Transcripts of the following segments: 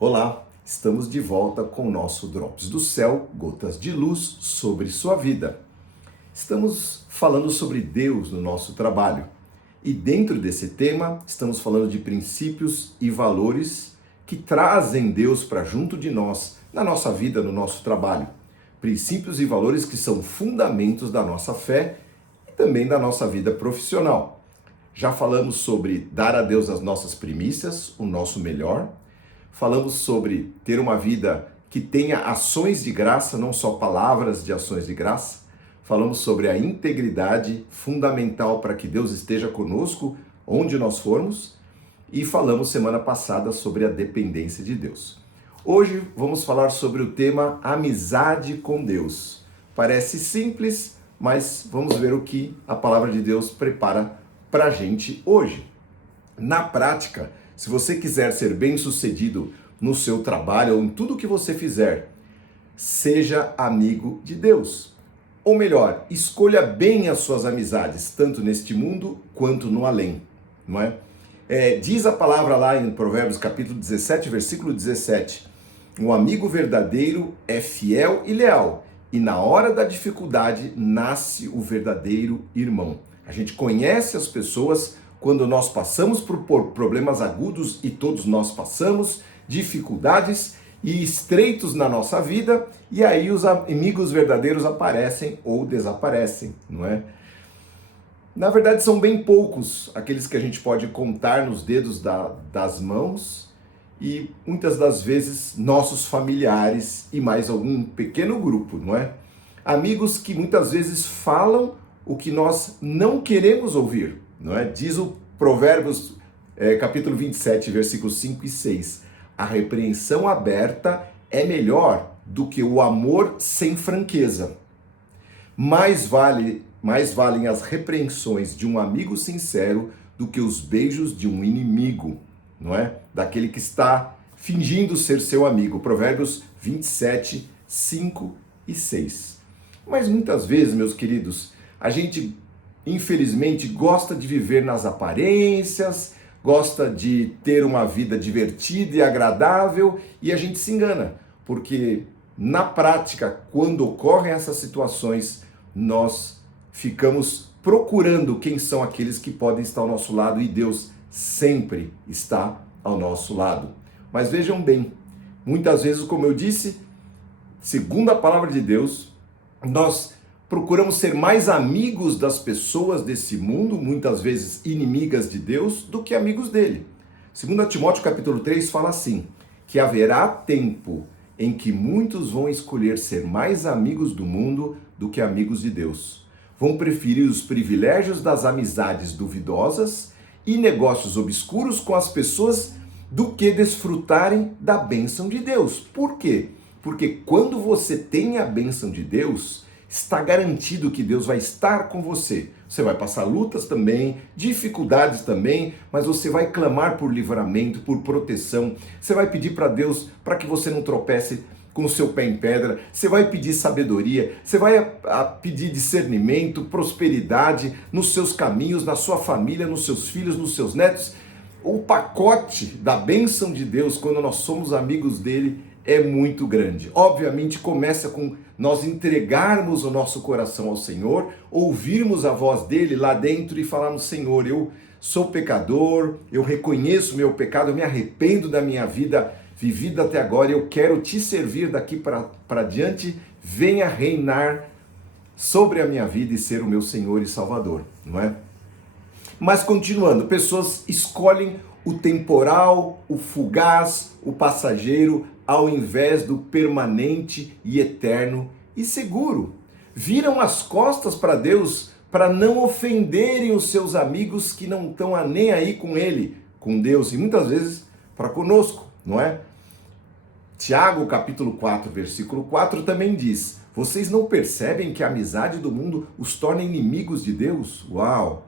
Olá, estamos de volta com o nosso Drops do Céu, gotas de luz sobre sua vida. Estamos falando sobre Deus no nosso trabalho e dentro desse tema estamos falando de princípios e valores que trazem Deus para junto de nós, na nossa vida, no nosso trabalho. Princípios e valores que são fundamentos da nossa fé e também da nossa vida profissional. Já falamos sobre dar a Deus as nossas primícias, o nosso melhor. Falamos sobre ter uma vida que tenha ações de graça, não só palavras de ações de graça. Falamos sobre a integridade fundamental para que Deus esteja conosco onde nós formos. E falamos semana passada sobre a dependência de Deus. Hoje vamos falar sobre o tema amizade com Deus. Parece simples, mas vamos ver o que a palavra de Deus prepara para a gente hoje. Na prática, se você quiser ser bem-sucedido no seu trabalho ou em tudo que você fizer, seja amigo de Deus. Ou melhor, escolha bem as suas amizades, tanto neste mundo quanto no além, não é? Diz a palavra lá em Provérbios capítulo 17, versículo 17, um amigo verdadeiro é fiel e leal, e na hora da dificuldade nasce o verdadeiro irmão. A gente conhece as pessoas quando nós passamos por problemas agudos, e todos nós passamos, dificuldades e estreitos na nossa vida, e aí os amigos verdadeiros aparecem ou desaparecem, não é? Na verdade, são bem poucos aqueles que a gente pode contar nos dedos das mãos, e muitas das vezes nossos familiares e mais algum pequeno grupo, não é? Amigos que muitas vezes falam o que nós não queremos ouvir, não é? Diz o Provérbios capítulo 27, versículos 5 e 6. A repreensão aberta é melhor do que o amor sem franqueza. Mais valem as repreensões de um amigo sincero do que os beijos de um inimigo, não é? Daquele que está fingindo ser seu amigo. Provérbios 27, 5 e 6. Mas muitas vezes, meus queridos, a gente infelizmente gosta de viver nas aparências, gosta de ter uma vida divertida e agradável, e a gente se engana, porque na prática, quando ocorrem essas situações, nós ficamos procurando quem são aqueles que podem estar ao nosso lado, e Deus sempre está ao nosso lado. Mas vejam bem, muitas vezes, como eu disse, segundo a palavra de Deus, nós procuramos ser mais amigos das pessoas desse mundo, muitas vezes inimigas de Deus, do que amigos dele. 2 Timóteo capítulo 3 fala assim, que haverá tempo em que muitos vão escolher ser mais amigos do mundo do que amigos de Deus. Vão preferir os privilégios das amizades duvidosas e negócios obscuros com as pessoas do que desfrutarem da bênção de Deus. Por quê? Porque quando você tem a bênção de Deus, está garantido que Deus vai estar com você. Você vai passar lutas também, dificuldades também, mas você vai clamar por livramento, por proteção. Você vai pedir para Deus para que você não tropece com o seu pé em pedra. Você vai pedir sabedoria, você vai pedir discernimento, prosperidade nos seus caminhos, na sua família, nos seus filhos, nos seus netos. O pacote da bênção de Deus, quando nós somos amigos dele, é muito grande. Obviamente começa com nós entregarmos o nosso coração ao Senhor, ouvirmos a voz dele lá dentro e falarmos: Senhor, eu sou pecador, eu reconheço o meu pecado, eu me arrependo da minha vida vivida até agora, eu quero te servir daqui para diante, venha reinar sobre a minha vida e ser o meu Senhor e Salvador, não é? Mas continuando, pessoas escolhem o temporal, o fugaz, o passageiro, ao invés do permanente e eterno e seguro. Viram as costas para Deus para não ofenderem os seus amigos que não estão nem aí com ele, com Deus, e muitas vezes para conosco, não é? Tiago, capítulo 4, versículo 4 também diz: vocês não percebem que a amizade do mundo os torna inimigos de Deus? Uau!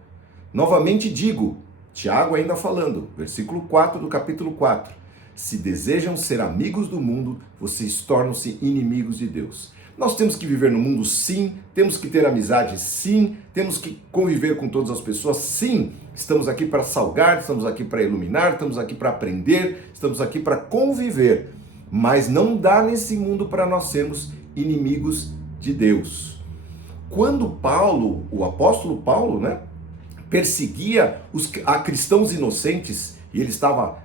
Novamente digo, Tiago ainda falando, versículo 4 do capítulo 4, se desejam ser amigos do mundo, vocês tornam-se inimigos de Deus. Nós temos que viver no mundo, sim, temos que ter amizade, sim, temos que conviver com todas as pessoas, sim. Estamos aqui para salgar, estamos aqui para iluminar, estamos aqui para aprender, estamos aqui para conviver. Mas não dá nesse mundo para nós sermos inimigos de Deus. Quando Paulo, o apóstolo Paulo, né, perseguia a cristãos inocentes, e ele estava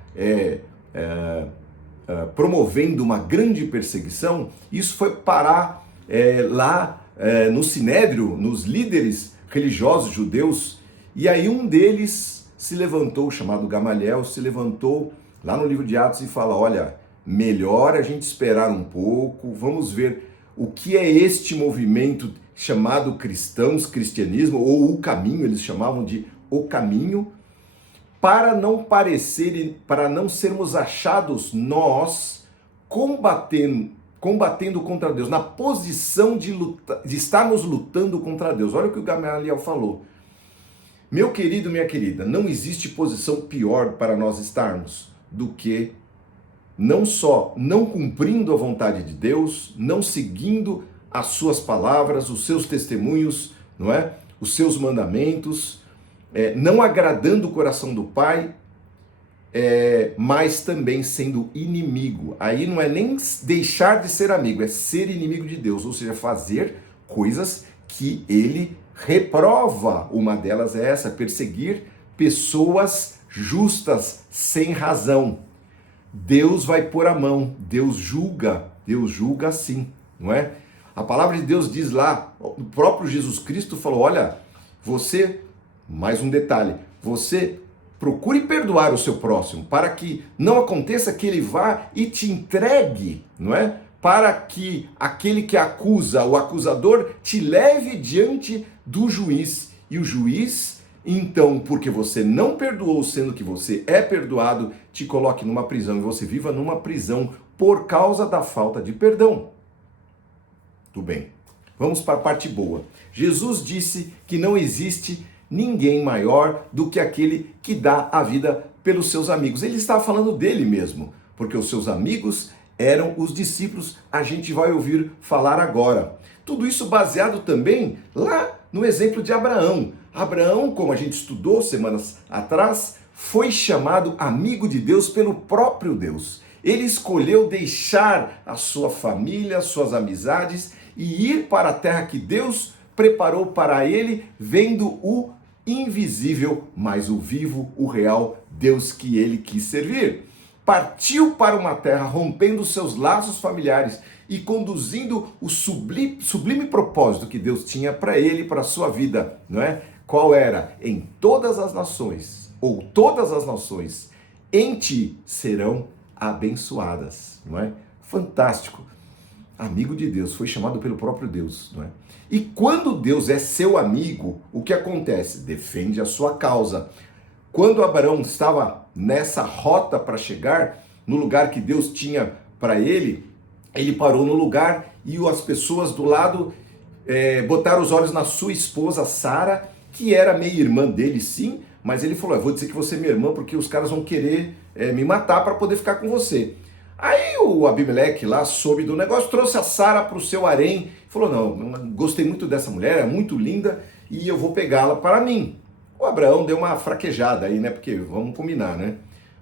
promovendo uma grande perseguição, isso foi parar lá no Sinédrio, nos líderes religiosos judeus, e aí um deles se levantou, chamado Gamaliel, se levantou lá no livro de Atos e fala, olha, melhor a gente esperar um pouco, vamos ver o que é este movimento chamado cristãos, cristianismo, ou o caminho, eles chamavam de o caminho, para não sermos achados nós combatendo contra Deus, na posição de estarmos lutando contra Deus. Olha o que o Gamaliel falou. Meu querido, minha querida, não existe posição pior para nós estarmos do que não só não cumprindo a vontade de Deus, não seguindo as suas palavras, os seus testemunhos, não é? Os seus mandamentos, não agradando o coração do Pai, mas também sendo inimigo. Aí não é nem deixar de ser amigo, é ser inimigo de Deus, ou seja, fazer coisas que ele reprova. Uma delas é essa, perseguir pessoas justas sem razão. Deus vai pôr a mão, Deus julga sim, não é? A palavra de Deus diz lá, o próprio Jesus Cristo falou, olha, você, mais um detalhe, você procure perdoar o seu próximo, para que não aconteça que ele vá e te entregue, não é? Para que aquele que acusa, o acusador, te leve diante do juiz, e o juiz, então, porque você não perdoou, sendo que você é perdoado, te coloque numa prisão e você viva numa prisão por causa da falta de perdão. Tudo bem. Vamos para a parte boa. Jesus disse que não existe ninguém maior do que aquele que dá a vida pelos seus amigos. Ele estava falando dele mesmo, porque os seus amigos eram os discípulos. A gente vai ouvir falar agora. Tudo isso baseado também lá no exemplo de Abraão. Abraão, como a gente estudou semanas atrás, foi chamado amigo de Deus pelo próprio Deus. Ele escolheu deixar a sua família, suas amizades e ir para a terra que Deus preparou para ele, vendo o invisível, mas o vivo, o real Deus que ele quis servir. Partiu para uma terra, rompendo seus laços familiares e conduzindo o sublime propósito que Deus tinha para ele, para a sua vida, não é? Qual era? Em todas as nações, ou todas as nações, em ti serão abençoadas, não é? Fantástico. Amigo de Deus, foi chamado pelo próprio Deus, não é? E quando Deus é seu amigo, o que acontece? Defende a sua causa. Quando Abraão estava nessa rota para chegar no lugar que Deus tinha para ele, ele parou no lugar e as pessoas do lado botaram os olhos na sua esposa, Sara, que era meia-irmã dele, sim, mas ele falou, vou dizer que você é minha irmã porque os caras vão querer me matar para poder ficar com você. Aí o Abimeleque lá soube do negócio, trouxe a Sara para o seu harém, falou, não, gostei muito dessa mulher, é muito linda e eu vou pegá-la para mim. O Abraão deu uma fraquejada aí, né, porque vamos combinar, né?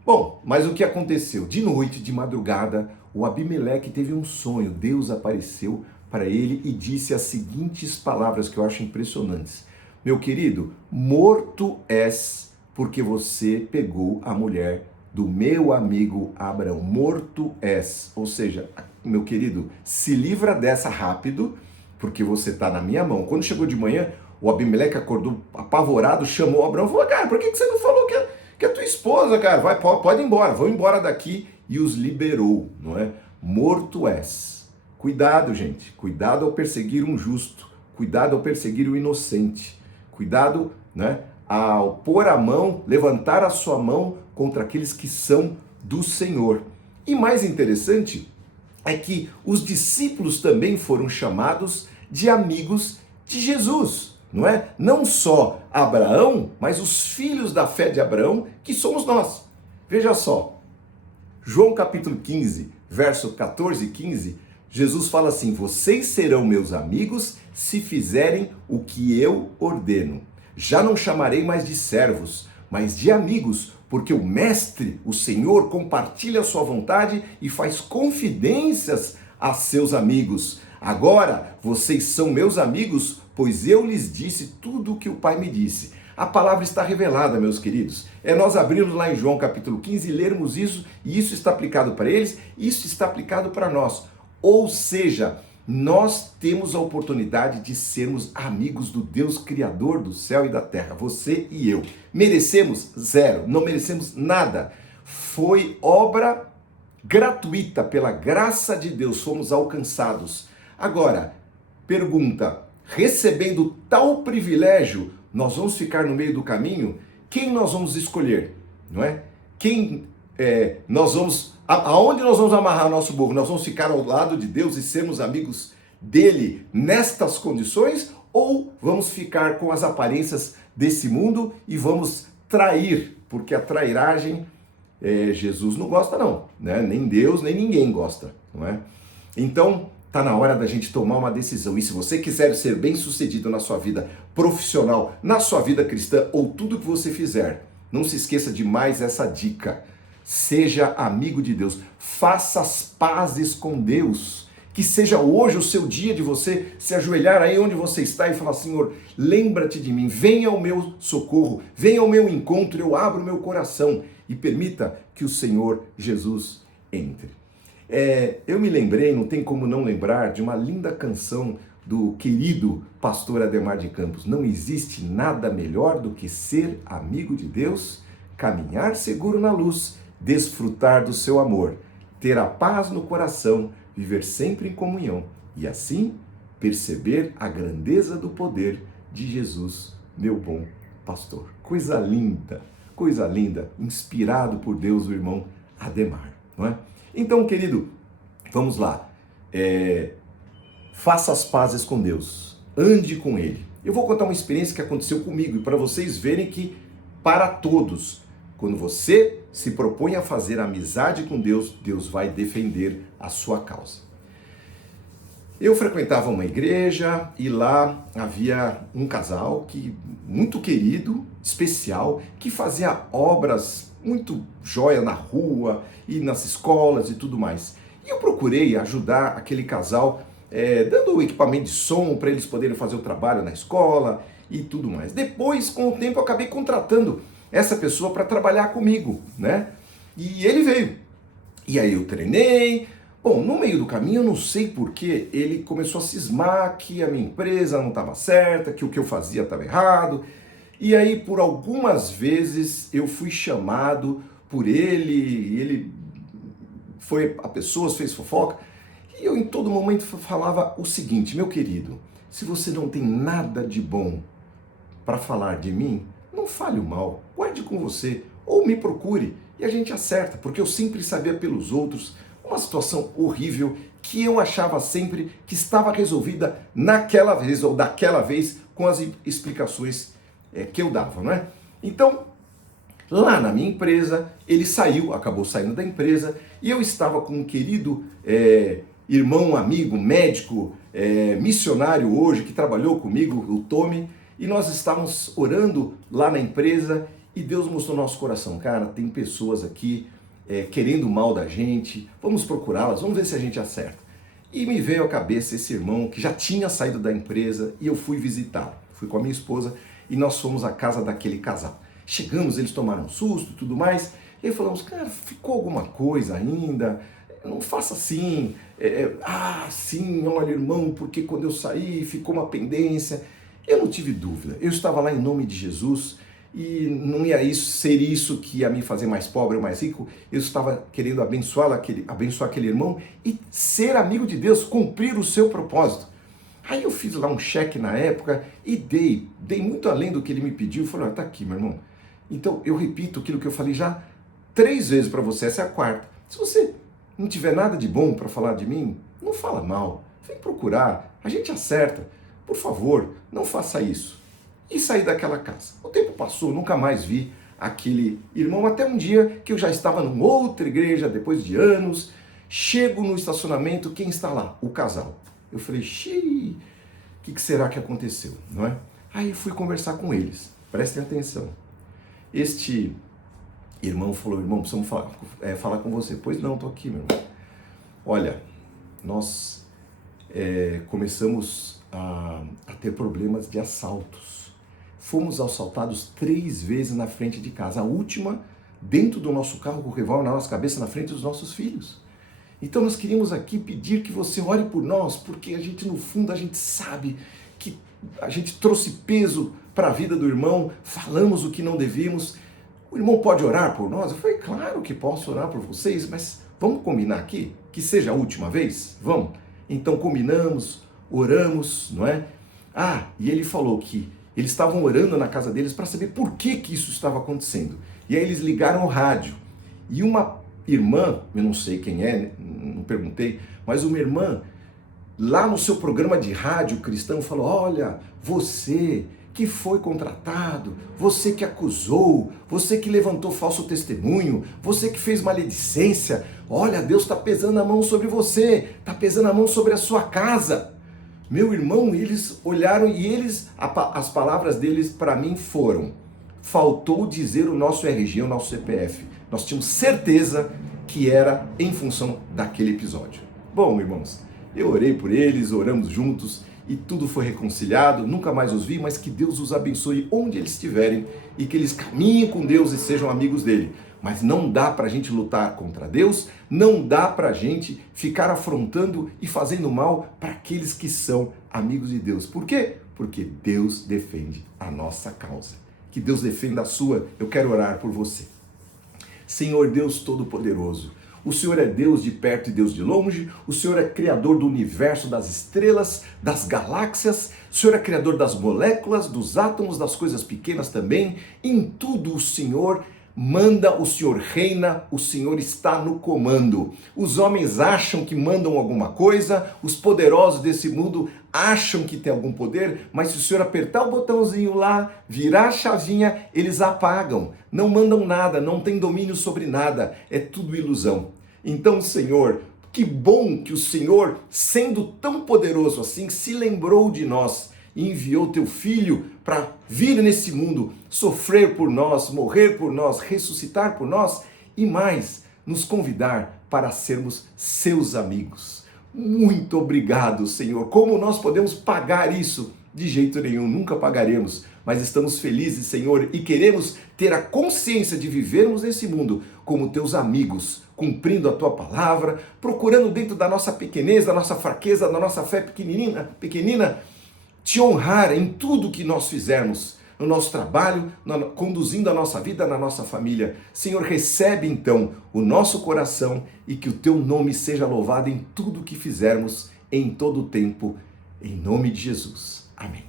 Bom, mas o que aconteceu? De noite, de madrugada, o Abimeleque teve um sonho, Deus apareceu para ele e disse as seguintes palavras que eu acho impressionantes. Meu querido, morto és porque você pegou a mulher do meu amigo Abraão. Morto és. Ou seja, meu querido, se livra dessa rápido, porque você está na minha mão. Quando chegou de manhã, o Abimeleque acordou apavorado, chamou Abraão e falou, cara, por que você não falou que é tua esposa, cara? Vai, pode ir embora, vou embora daqui. E os liberou, não é? Morto és. Cuidado, gente. Cuidado ao perseguir um justo. Cuidado ao perseguir o inocente. Cuidado, né, ao pôr a mão, levantar a sua mão contra aqueles que são do Senhor. E mais interessante é que os discípulos também foram chamados de amigos de Jesus, não é? Não só Abraão, mas os filhos da fé de Abraão, que somos nós. Veja só, João capítulo 15, verso 14 e 15, Jesus fala assim: vocês serão meus amigos se fizerem o que eu ordeno. Já não chamarei mais de servos, mas de amigos, porque o Mestre, o Senhor, compartilha a sua vontade e faz confidências a seus amigos. Agora vocês são meus amigos, pois eu lhes disse tudo o que o Pai me disse. A palavra está revelada, meus queridos. É nós abrirmos lá em João capítulo 15 e lermos isso, e isso está aplicado para eles, isso está aplicado para nós. Ou seja, nós temos a oportunidade de sermos amigos do Deus Criador do céu e da terra, você e eu. Merecemos? Zero, não merecemos nada. Foi obra gratuita, pela graça de Deus, fomos alcançados. Agora, pergunta, recebendo tal privilégio, nós vamos ficar no meio do caminho? Quem nós vamos escolher? Não é? Aonde nós vamos amarrar nosso burro? Nós vamos ficar ao lado de Deus e sermos amigos dele nestas condições? Ou vamos ficar com as aparências desse mundo e vamos trair? Porque a trairagem, Jesus não gosta não, né? Nem Deus, nem ninguém gosta, não é? Então, está na hora da gente tomar uma decisão. E se você quiser ser bem-sucedido na sua vida profissional, na sua vida cristã ou tudo que você fizer, não se esqueça de mais essa dica. Seja amigo de Deus. Faça as pazes com Deus. Que seja hoje o seu dia de você se ajoelhar aí onde você está e falar: Senhor, lembra-te de mim, venha ao meu socorro, venha ao meu encontro, eu abro o meu coração e permita que o Senhor Jesus entre. Eu me lembrei, não tem como não lembrar, de uma linda canção do querido pastor Ademar de Campos. Não existe nada melhor do que ser amigo de Deus, caminhar seguro na luz, desfrutar do seu amor, ter a paz no coração, viver sempre em comunhão e assim perceber a grandeza do poder de Jesus, meu bom pastor. Coisa linda, inspirado por Deus, o irmão Ademar, não é? Então, querido, vamos lá. Faça as pazes com Deus, ande com Ele. Eu vou contar uma experiência que aconteceu comigo e para vocês verem que, para todos, quando você se propõe a fazer amizade com Deus, Deus vai defender a sua causa. Eu frequentava uma igreja e lá havia um casal muito querido, especial, que fazia obras muito joia na rua e nas escolas e tudo mais. E eu procurei ajudar aquele casal, dando o equipamento de som para eles poderem fazer o trabalho na escola e tudo mais. Depois, com o tempo, eu acabei contratando essa pessoa para trabalhar comigo, né? E ele veio. E aí eu treinei. Bom, no meio do caminho, eu não sei porquê, ele começou a cismar que a minha empresa não estava certa, que o que eu fazia estava errado. E aí, por algumas vezes, eu fui chamado por ele, e ele foi a pessoas, fez fofoca, e eu em todo momento falava o seguinte: meu querido, se você não tem nada de bom para falar de mim, não fale o mal, guarde com você, ou me procure, e a gente acerta, porque eu sempre sabia pelos outros uma situação horrível que eu achava sempre que estava resolvida naquela vez ou daquela vez com as explicações que eu dava, não é? Então, lá na minha empresa, ele acabou saindo da empresa, e eu estava com um querido irmão, amigo, médico, missionário hoje, que trabalhou comigo, o Tommy, e nós estávamos orando lá na empresa, e Deus mostrou no nosso coração: cara, tem pessoas aqui querendo o mal da gente, vamos procurá-las, vamos ver se a gente acerta. E me veio à cabeça esse irmão que já tinha saído da empresa, e eu fui visitá-lo. Fui com a minha esposa e nós fomos à casa daquele casal. Chegamos, eles tomaram um susto e tudo mais, e aí falamos: cara, ficou alguma coisa ainda? Não faça assim. Sim, olha, irmão, porque quando eu saí ficou uma pendência. Eu não tive dúvida, eu estava lá em nome de Jesus, e não ia ser isso que ia me fazer mais pobre ou mais rico. Eu estava querendo abençoar aquele irmão e ser amigo de Deus, cumprir o seu propósito. Aí eu fiz lá um cheque na época e dei muito além do que ele me pediu. Falei: tá aqui, meu irmão. Então eu repito aquilo que eu falei já 3 vezes para você, essa é a 4ª. Se você não tiver nada de bom para falar de mim, não fala mal, vem procurar, a gente acerta. Por favor, não faça isso. E saí daquela casa. O tempo passou, nunca mais vi aquele irmão, até um dia que eu já estava numa outra igreja, depois de anos. Chego no estacionamento, quem está lá? O casal. Eu falei, xiii, o que será que aconteceu, não é? Aí fui conversar com eles, prestem atenção. Este irmão falou, irmão, precisamos falar com você. Pois não, estou aqui, meu irmão. Olha, nós começamos a ter problemas de assaltos. Fomos assaltados 3 vezes na frente de casa. A última, dentro do nosso carro, com o revólver na nossa cabeça, na frente dos nossos filhos. Então nós queríamos aqui pedir que você ore por nós, porque a gente, no fundo, a gente sabe que a gente trouxe peso para a vida do irmão, falamos o que não devíamos. O irmão pode orar por nós? Eu falei, claro que posso orar por vocês, mas vamos combinar aqui? Que seja a última vez? Vamos? Então combinamos, oramos, não é? Ah, e ele falou que eles estavam orando na casa deles para saber por que isso estava acontecendo. E aí eles ligaram o rádio. E uma irmã, eu não sei quem é, não perguntei, mas uma irmã, lá no seu programa de rádio cristão, falou, olha, você que foi contratado, você que acusou, você que levantou falso testemunho, você que fez maledicência, olha, Deus está pesando a mão sobre você, está pesando a mão sobre a sua casa. Meu irmão, eles olharam e as palavras deles para mim foram, faltou dizer o nosso RG, o nosso CPF. Nós tínhamos certeza que era em função daquele episódio. Bom, irmãos, eu orei por eles, oramos juntos e tudo foi reconciliado, nunca mais os vi, mas que Deus os abençoe onde eles estiverem e que eles caminhem com Deus e sejam amigos dele. Mas não dá para a gente lutar contra Deus, não dá para a gente ficar afrontando e fazendo mal para aqueles que são amigos de Deus. Por quê? Porque Deus defende a nossa causa. Que Deus defenda a sua. Eu quero orar por você. Senhor Deus Todo-Poderoso, o Senhor é Deus de perto e Deus de longe, o Senhor é Criador do universo, das estrelas, das galáxias, o Senhor é Criador das moléculas, dos átomos, das coisas pequenas também. Em tudo o Senhor manda, o Senhor reina, o Senhor está no comando. Os homens acham que mandam alguma coisa, os poderosos desse mundo acham que tem algum poder, mas se o Senhor apertar o botãozinho lá, virar a chavinha, eles apagam, não mandam nada, não tem domínio sobre nada, é tudo ilusão. Então, Senhor, que bom que o Senhor, sendo tão poderoso assim, se lembrou de nós e enviou teu Filho para vir nesse mundo, sofrer por nós, morrer por nós, ressuscitar por nós e mais, nos convidar para sermos seus amigos. Muito obrigado, Senhor. Como nós podemos pagar isso? De jeito nenhum, nunca pagaremos, mas estamos felizes, Senhor, e queremos ter a consciência de vivermos nesse mundo como teus amigos, cumprindo a tua palavra, procurando dentro da nossa pequenez, da nossa fraqueza, da nossa fé pequenina, te honrar em tudo que nós fizermos, no nosso trabalho, conduzindo a nossa vida na nossa família. Senhor, recebe então o nosso coração e que o teu nome seja louvado em tudo que fizermos, em todo o tempo, em nome de Jesus. Amém.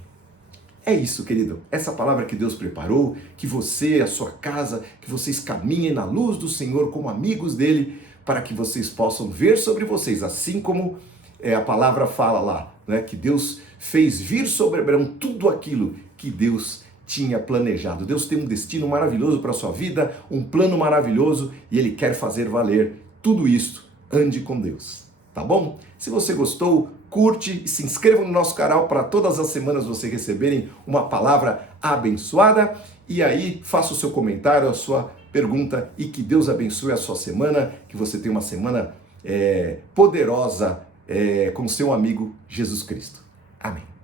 É isso, querido. Essa palavra que Deus preparou, que você, a sua casa, que vocês caminhem na luz do Senhor como amigos dele, para que vocês possam ver sobre vocês, assim como a palavra fala lá, né, que Deus fez vir sobre Abraão tudo aquilo que Deus tinha planejado. Deus tem um destino maravilhoso para a sua vida, um plano maravilhoso e Ele quer fazer valer tudo isso. Ande com Deus, tá bom? Se você gostou, curte e se inscreva no nosso canal para todas as semanas você receberem uma palavra abençoada e aí faça o seu comentário, a sua pergunta e que Deus abençoe a sua semana, que você tenha uma semana poderosa com seu amigo Jesus Cristo. Amém.